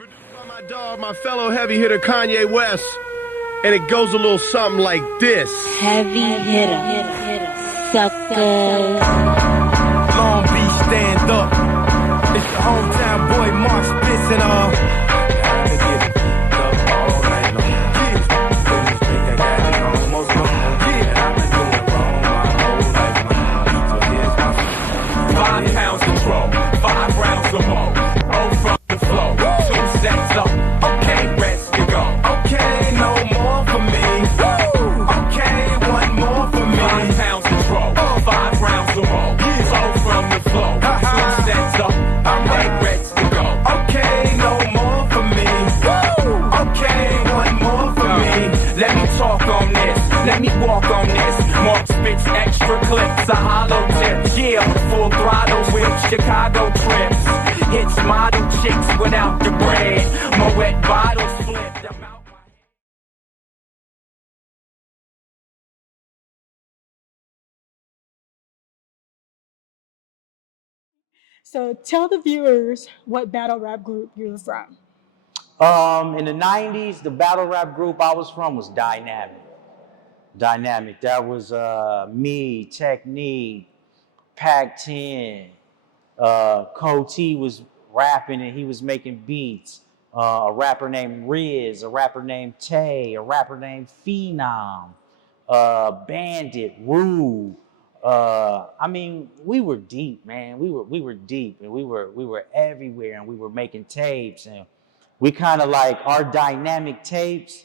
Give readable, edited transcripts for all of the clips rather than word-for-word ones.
By my dog, my fellow heavy hitter Kanye West, and it goes a little something like this. Heavy hitter, sucker. Long Beach, stand up. It's the hometown boy Marc Spitz and Let me walk on this. Marc Spitz, extra clips, a hollow tip. Yeah, full throttle with Chicago trips. Hits model chicks without the bread. Moet bottles flipped. I'm out my head. So tell the viewers what battle rap group you're from. In the 90s, the battle rap group I was from was Dynamic. That was me, Technique, Pac-10. Coty was rapping and he was making beats. A rapper named Riz, a rapper named Tay, a rapper named Phenom, Bandit, Rue. I mean, we were deep, man. We were deep, and we were everywhere, and we were making tapes, and we kind of like our Dynamic tapes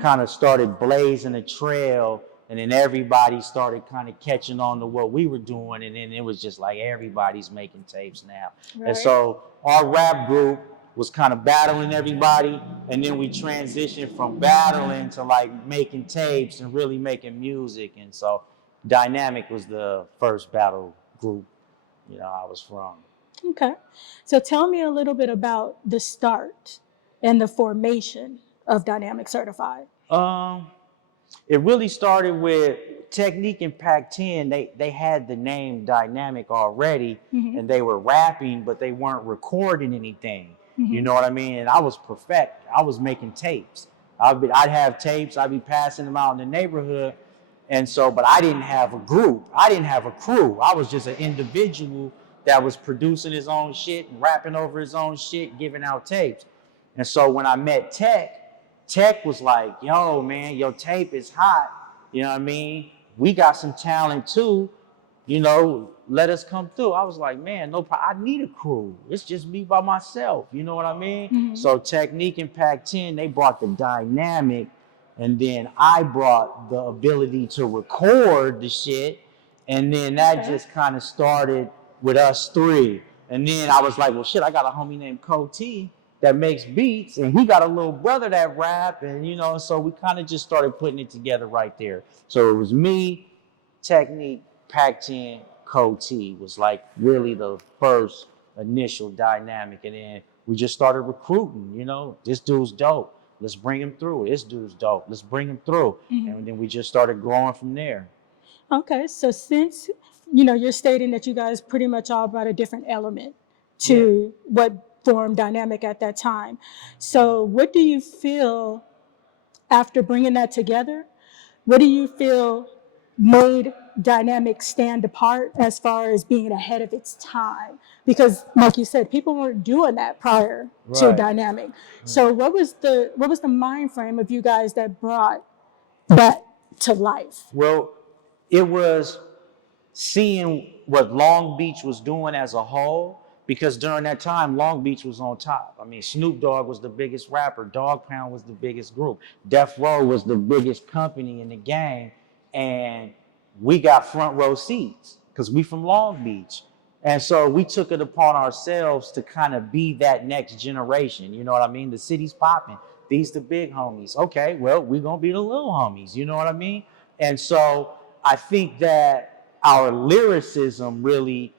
kind of started blazing a trail, and then everybody started kind of catching on to what we were doing, and then it was just like everybody's making tapes now. Right. And so our rap group was kind of battling everybody, and then we transitioned from battling to like making tapes and really making music. And so Dynamic was the first battle group, I was from. Okay. So tell me a little bit about the start and the formation of Dynamic Certified. It really started with Technique and Pac-10. They had the name Dynamic already, and they were rapping, but they weren't recording anything. You know what I mean? And I was Perfec. I was making tapes. I'd have tapes. I'd be passing them out in the neighborhood. And so, but I didn't have a group. I didn't have a crew. I was just an individual that was producing his own shit and rapping over his own shit, giving out tapes. And so when I met Tech was like, yo, man, your tape is hot. You know what I mean? We got some talent too. Let us come through. I was like, man, no problem. I need a crew. It's just me by myself. You know what I mean? So Technique and Pac-10, they brought the Dynamic, and then I brought the ability to record the shit. And then that just kind of started with us three. And then I was like, well, shit, I got a homie named Coty that makes beats, and he got a little brother that rap, and so we kind of just started putting it together right there. So it was me, Technique, Pac-10, Coty was like really the first initial Dynamic, and then we just started recruiting. This dude's dope, let's bring him through. This dude's dope, let's bring him through. And then we just started growing from there. Okay, so since you're stating that you guys pretty much all brought a different element to what formed Dynamic at that time. So what do you feel after bringing that together? What do you feel made Dynamic stand apart as far as being ahead of its time? Because like you said, people weren't doing that prior to Dynamic. So what was the mind frame of you guys that brought that to life? Well, it was seeing what Long Beach was doing as a whole, because during that time, Long Beach was on top. I mean, Snoop Dogg was the biggest rapper. Dogg Pound was the biggest group. Death Row was the biggest company in the game. And we got front row seats because we from Long Beach. And so we took it upon ourselves to kind of be that next generation. You know what I mean? The city's popping. These the big homies. Okay, well, we're going to be the little homies. You know what I mean? And so I think that our lyricism really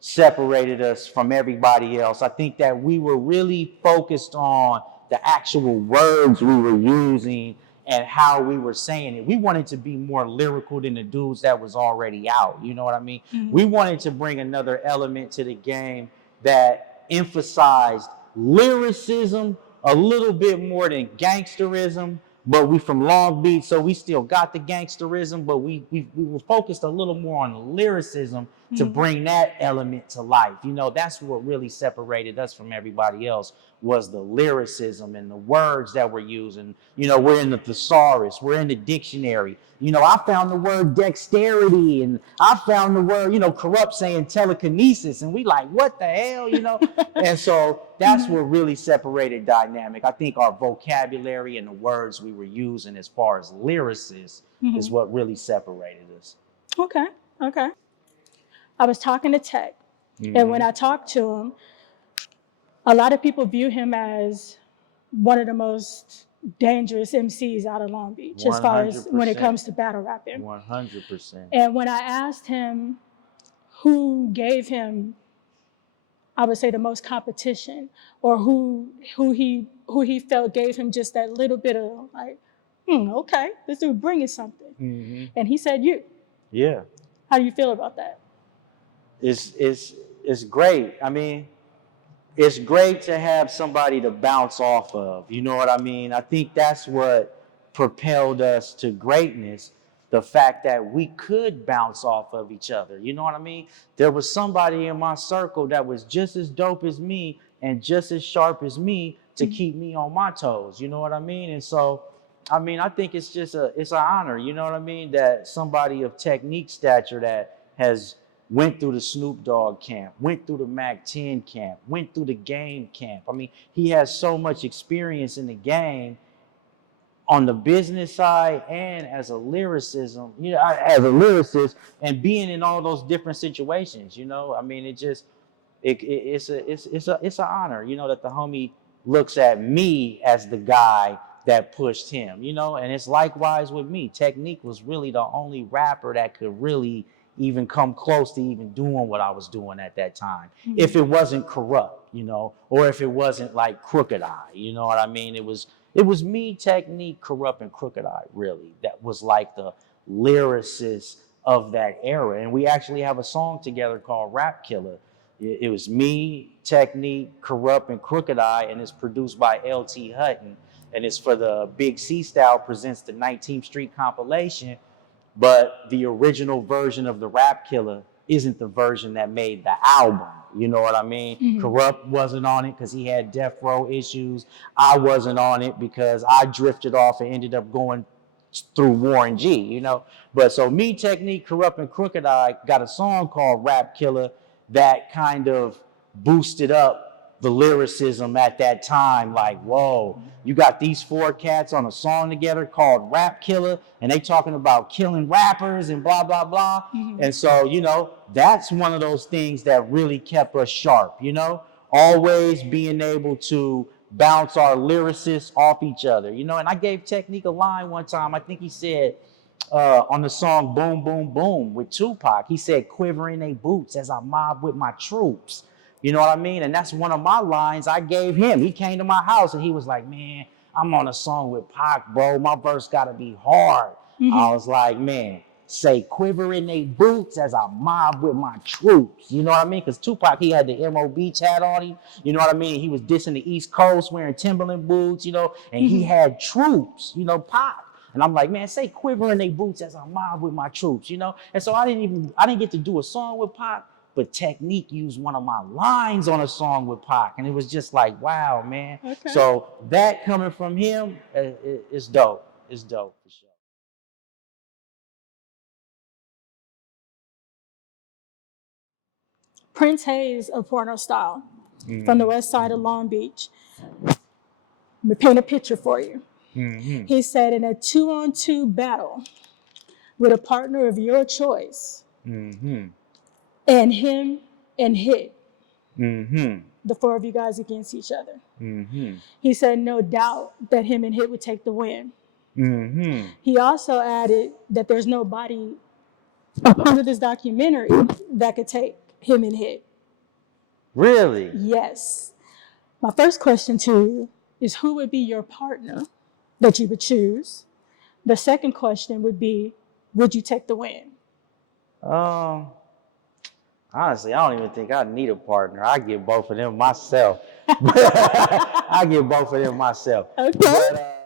separated us from everybody else. I think that we were really focused on the actual words we were using and how we were saying it. We wanted to be more lyrical than the dudes that was already out. You know what I mean? We wanted to bring another element to the game that emphasized lyricism, a little bit more than gangsterism, but we from Long Beach, so we still got the gangsterism, but we were focused a little more on the lyricism to bring that element to life. You know, that's what really separated us from everybody else, was the lyricism and the words that we're using. You know, we're in the thesaurus, we're in the dictionary. You know, I found the word dexterity, and I found the word, you know, corrupt saying telekinesis, and we like, what the hell, you know? And so that's what really separated Dynamic. I think our vocabulary and the words we were using as far as lyricists is what really separated us. Okay, okay. I was talking to Tech, and when I talked to him, a lot of people view him as one of the most dangerous MCs out of Long Beach, as far as when it comes to battle rapping. 100%. And when I asked him who gave him, I would say, the most competition, or who he felt gave him just that little bit of like, okay, this dude bringing something. And he said, you. Yeah. How do you feel about that? It's great. I mean, it's great to have somebody to bounce off of. You know what I mean? I think that's what propelled us to greatness. The fact that we could bounce off of each other. You know what I mean? There was somebody in my circle that was just as dope as me and just as sharp as me to keep me on my toes. You know what I mean? And so, I mean, I think it's just it's an honor. You know what I mean? That somebody of technique stature that has went through the Snoop Dogg camp, went through the Mac 10 camp, went through the game camp. I mean, he has so much experience in the game on the business side and as a lyricist, and being in all those different situations, you know. I mean, it's an honor, you know, that the homie looks at me as the guy that pushed him, you know. And it's likewise with me. Technique was really the only rapper that could really even come close to even doing what I was doing at that time. If it wasn't Corrupt, you know, or if it wasn't like Crooked Eye, you know what I mean? It was me, Technique, Corrupt, and Crooked Eye, really, that was like the lyricist of that era. And we actually have a song together called Rap Killer. It was me, Technique, Corrupt, and Crooked Eye, and it's produced by H.I.T, and it's for the Big C Style Presents the 19th Street compilation. But the original version of the Rap Killer isn't the version that made the album. You know what I mean? Corrupt wasn't on it because he had death row issues. I wasn't on it because I drifted off and ended up going through Warren G, you know? But so me, Technique, Corrupt, and Crooked Eye got a song called Rap Killer that kind of boosted up the lyricism at that time. Like, whoa, you got these four cats on a song together called Rap Killer, and they talking about killing rappers and blah, blah, blah. And so, you know, that's one of those things that really kept us sharp, you know, always being able to bounce our lyricists off each other, you know. And I gave Technique a line one time. I think he said, on the song Boom Boom Boom with Tupac, he said, "Quiver in they boots as I mob with my troops." You know what I mean? And that's one of my lines I gave him. He came to my house and he was like, "Man, I'm on a song with Pac, bro. My verse gotta be hard." I was like, "Man, say quiver in they boots as I mob with my troops." You know what I mean? Because Tupac, he had the MOB hat on him. You know what I mean? He was dissing the East Coast wearing Timberland boots, you know, and he had troops, you know, Pac. And I'm like, "Man, say quiver in they boots as I mob with my troops," you know? And so I didn't get to do a song with Pac, but Technique used one of my lines on a song with Pac. And it was just like, wow, man. Okay. So that coming from him is dope. It's dope for sure. Prince Hayes of Porno Style from the west side of Long Beach. Let me paint a picture for you. He said, in a 2-on-2 battle with a partner of your choice, and him and H.I.T, the four of you guys against each other. He said, no doubt that him and H.I.T would take the win. He also added that there's nobody a part of this documentary that could take him and H.I.T. Really? Yes. My first question to you is, who would be your partner that you would choose? The second question would be, would you take the win? Honestly, I don't even think I need a partner. I get both of them myself. I get both of them myself. Okay. But,